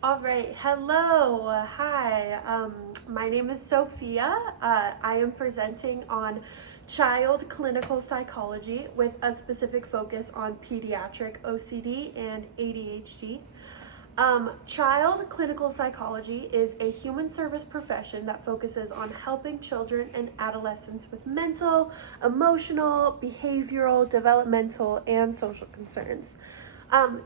All right, hello, hi. My name is Sophia. I am presenting on child clinical psychology with a specific focus on pediatric OCD and ADHD. Child clinical psychology is a human service profession that focuses on helping children and adolescents with mental, emotional, behavioral, developmental, and social concerns.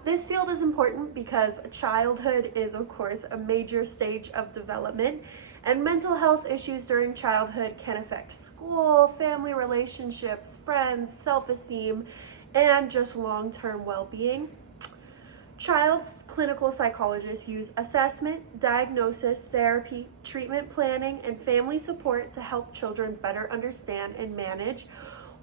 This field is important because childhood is, of course, a major stage of development, and mental health issues during childhood can affect school, family relationships, friends, self-esteem, and just long-term well-being. Child's clinical psychologists use assessment, diagnosis, therapy, treatment planning, and family support to help children better understand and manage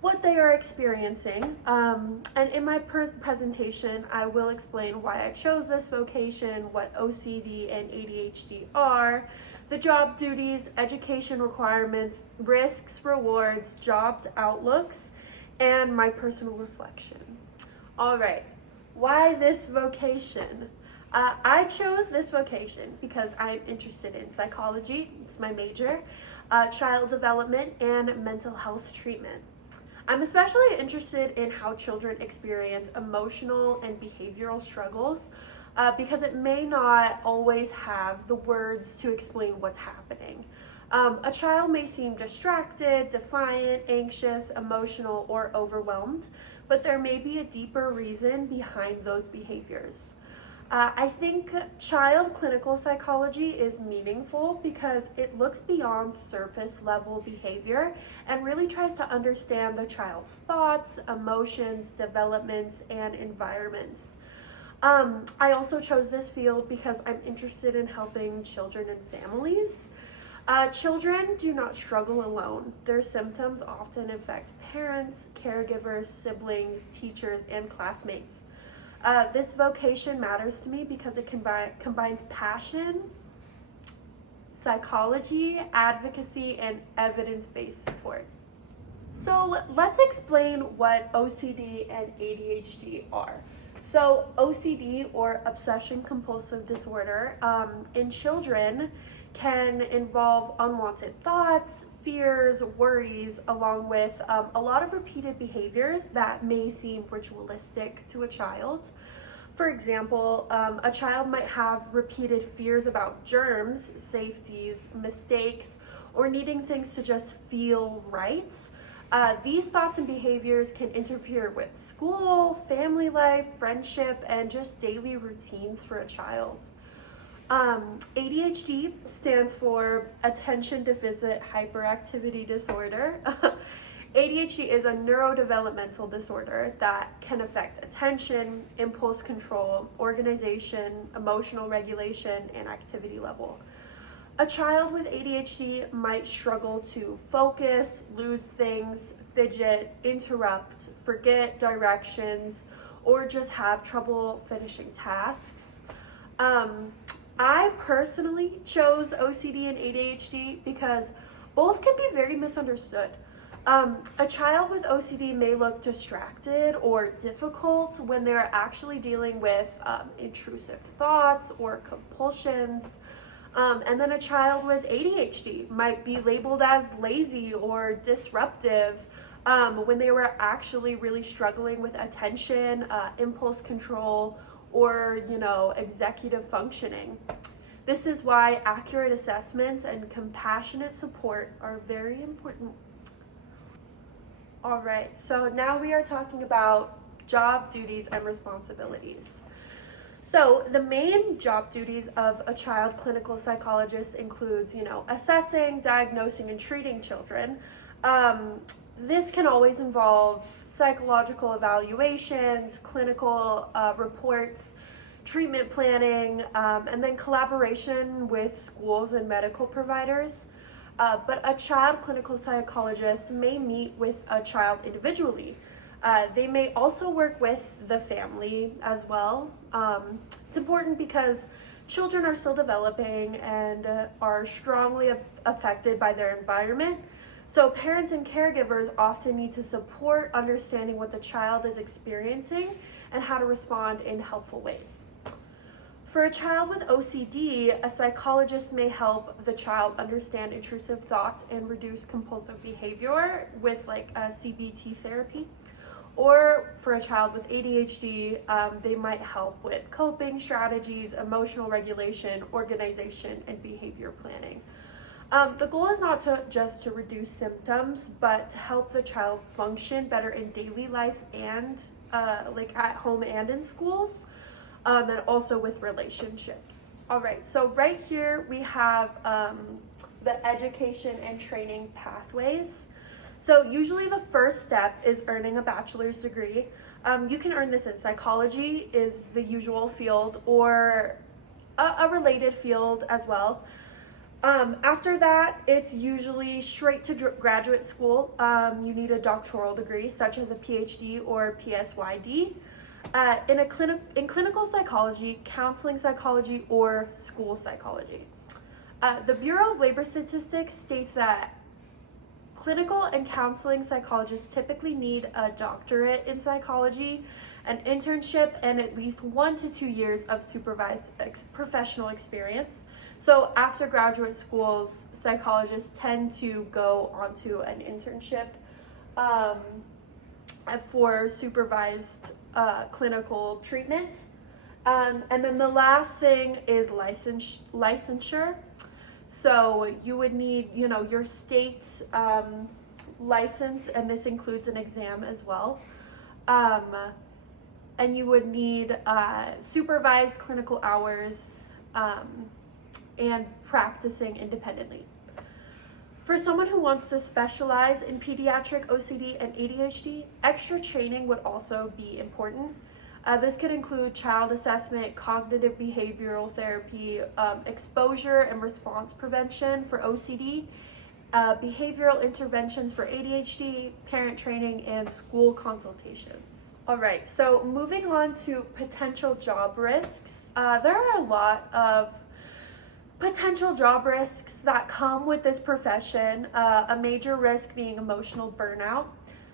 what they are experiencing. And in my presentation, I will explain why I chose this vocation, what OCD and ADHD are, the job duties, education requirements, risks, rewards, jobs outlooks, and my personal reflection. All right, why this vocation? I chose this vocation because I'm interested in psychology, it's my major, child development, and mental health treatment. I'm especially interested in how children experience emotional and behavioral struggles because it may not always have the words to explain what's happening. A child may seem distracted, defiant, anxious, emotional, or overwhelmed, but there may be a deeper reason behind those behaviors. I think child clinical psychology is meaningful because it looks beyond surface level behavior and really tries to understand the child's thoughts, emotions, developments, and environments. I also chose this field because I'm interested in helping children and families. Children do not struggle alone. Their symptoms often affect parents, caregivers, siblings, teachers, and classmates. This vocation matters to me because it combines passion, psychology, advocacy, and evidence-based support. So let's explain what OCD and ADHD are. So OCD, or obsession compulsive disorder, in children can involve unwanted thoughts, fears, worries, along with a lot of repeated behaviors that may seem ritualistic to a child. For example, a child might have repeated fears about germs, safeties, mistakes, or needing things to just feel right. These thoughts and behaviors can interfere with school, family life, friendship, and just daily routines for a child. ADHD stands for Attention Deficit Hyperactivity Disorder. ADHD is a neurodevelopmental disorder that can affect attention, impulse control, organization, emotional regulation, and activity level. A child with ADHD might struggle to focus, lose things, fidget, interrupt, forget directions, or just have trouble finishing tasks. I personally chose OCD and ADHD because both can be very misunderstood. A child with OCD may look distracted or difficult when they're actually dealing with intrusive thoughts or compulsions. And then a child with ADHD might be labeled as lazy or disruptive when they were actually really struggling with attention, impulse control, or executive functioning. This is why accurate assessments and compassionate support are very important. All right, so now we are talking about job duties and responsibilities. So the main job duties of a child clinical psychologist includes, assessing, diagnosing, and treating children. This can always involve psychological evaluations, clinical reports, treatment planning, and then collaboration with schools and medical providers. But a child clinical psychologist may meet with a child individually. They may also work with the family as well. It's important because children are still developing and are strongly affected by their environment. So parents and caregivers often need to support understanding what the child is experiencing and how to respond in helpful ways. For a child with OCD, a psychologist may help the child understand intrusive thoughts and reduce compulsive behavior with like a CBT therapy. Or for a child with ADHD, they might help with coping strategies, emotional regulation, organization, and behavior planning. The goal is not just to reduce symptoms, but to help the child function better in daily life and like at home and in schools, and also with relationships. All right, so right here we have the education and training pathways. So usually the first step is earning a bachelor's degree. You can earn this in psychology is the usual field, or a related field as well. After that, it's usually straight to graduate school. You need a doctoral degree, such as a PhD or PsyD, in clinical psychology, counseling psychology, or school psychology. The Bureau of Labor Statistics states that clinical and counseling psychologists typically need a doctorate in psychology, an internship, and at least 1 to 2 years of supervised professional experience. So after graduate schools, psychologists tend to go onto an internship for supervised clinical treatment. And then the last thing is licensure. So you would need, your state license, and this includes an exam as well. And you would need supervised clinical hours and practicing independently. For someone who wants to specialize in pediatric OCD and ADHD, extra training would also be important. This could include child assessment, cognitive behavioral therapy, exposure and response prevention for OCD, behavioral interventions for ADHD, parent training, and school consultations. All right, so moving on to potential job risks. There are a lot of potential job risks that come with this profession, a major risk being emotional burnout.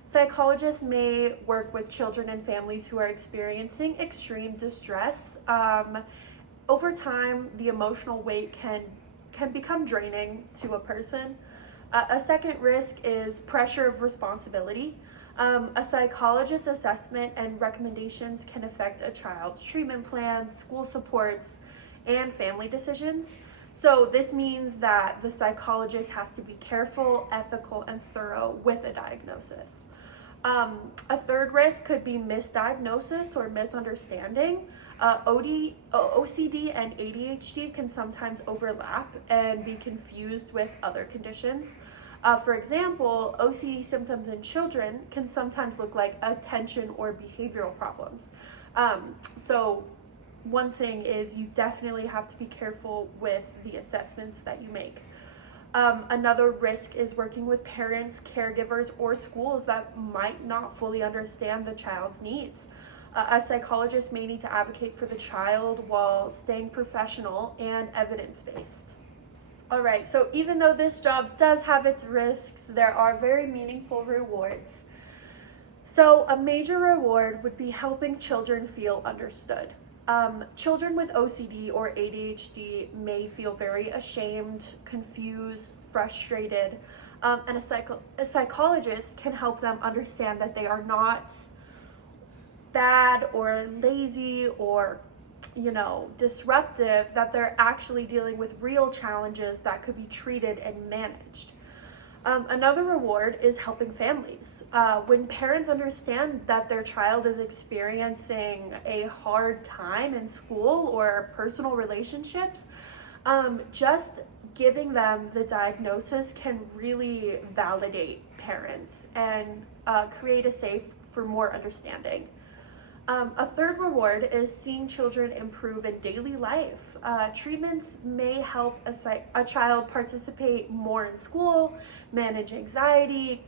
Psychologists may work with children and families who are experiencing extreme distress. Over time, the emotional weight can become draining to a person. A second risk is pressure of responsibility. A psychologist's assessment and recommendations can affect a child's treatment plans, school supports, and family decisions. So this means that the psychologist has to be careful, ethical, and thorough with a diagnosis. A third risk could be misdiagnosis or misunderstanding. OCD and ADHD can sometimes overlap and be confused with other conditions. For example, OCD symptoms in children can sometimes look like attention or behavioral problems. So one thing is you definitely have to be careful with the assessments that you make. Another risk is working with parents, caregivers, or schools that might not fully understand the child's needs. A psychologist may need to advocate for the child while staying professional and evidence-based. All right, so even though this job does have its risks, there are very meaningful rewards. So a major reward would be helping children feel understood. Children with OCD or ADHD may feel very ashamed, confused, frustrated, and a psychologist can help them understand that they are not bad or lazy or, disruptive, that they're actually dealing with real challenges that could be treated and managed. Another reward is helping families. When parents understand that their child is experiencing a hard time in school or personal relationships, just giving them the diagnosis can really validate parents and create a space for more understanding. A third reward is seeing children improve in daily life. Treatments may help a child participate more in school, manage anxiety,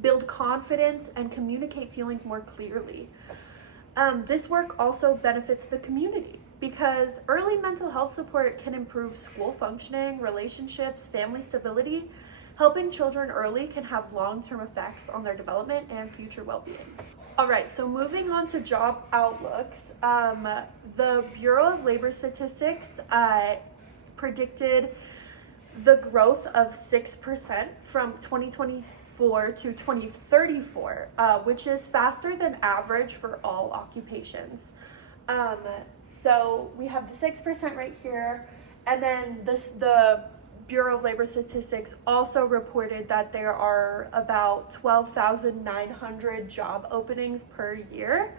build confidence, and communicate feelings more clearly. This work also benefits the community because early mental health support can improve school functioning, relationships, family stability. Helping children early can have long-term effects on their development and future well-being. All right, so moving on to job outlooks, the Bureau of Labor Statistics predicted the growth of 6% from 2024 to 2034, which is faster than average for all occupations. So we have the 6% right here, and then the Bureau of Labor Statistics also reported that there are about 12,900 job openings per year.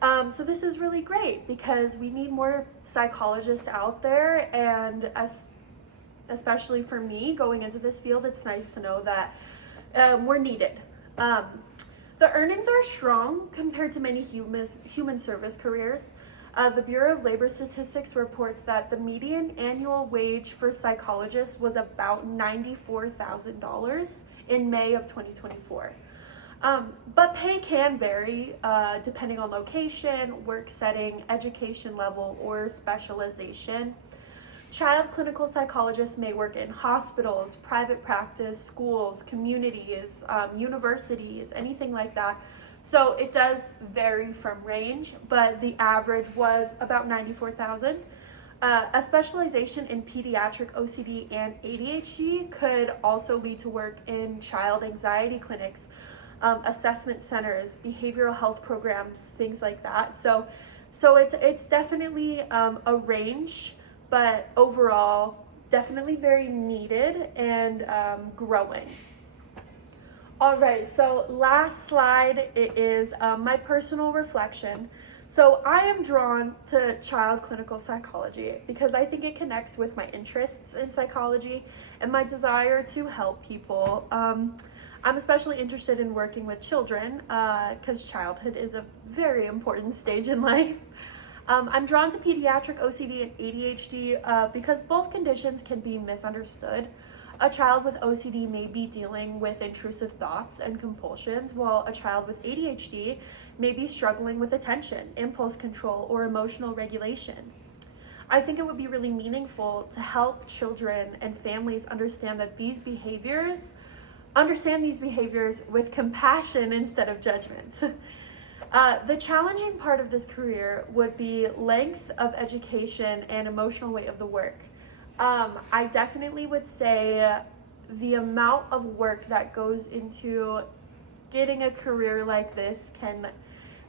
So this is really great because we need more psychologists out there, and especially for me going into this field, it's nice to know that we're needed. The earnings are strong compared to many human service careers. The Bureau of Labor Statistics reports that the median annual wage for psychologists was about $94,000 in May of 2024. But pay can vary depending on location, work setting, education level, or specialization. Child clinical psychologists may work in hospitals, private practice, schools, communities, universities, anything like that. So it does vary from range, but the average was about 94,000. A specialization in pediatric OCD and ADHD could also lead to work in child anxiety clinics, assessment centers, behavioral health programs, things like that. So it's definitely a range, but overall definitely very needed and growing. All right, so last slide is my personal reflection. So I am drawn to child clinical psychology because I think it connects with my interests in psychology and my desire to help people. I'm especially interested in working with children because childhood is a very important stage in life. I'm drawn to pediatric OCD and ADHD because both conditions can be misunderstood. A child with OCD may be dealing with intrusive thoughts and compulsions, while a child with ADHD may be struggling with attention, impulse control, or emotional regulation. I think it would be really meaningful to help children and families understand these behaviors with compassion instead of judgment. The challenging part of this career would be length of education and emotional weight of the work. I definitely would say the amount of work that goes into getting a career like this can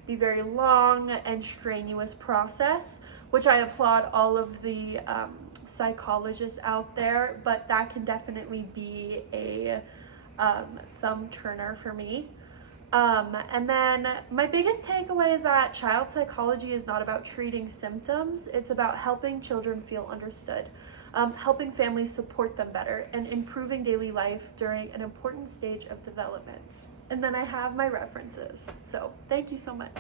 be very long and strenuous process, which I applaud all of the psychologists out there, but that can definitely be a thumb turner for me. And then my biggest takeaway is that child psychology is not about treating symptoms, it's about helping children feel understood. Helping families support them better, and improving daily life during an important stage of development. And then I have my references. So thank you so much.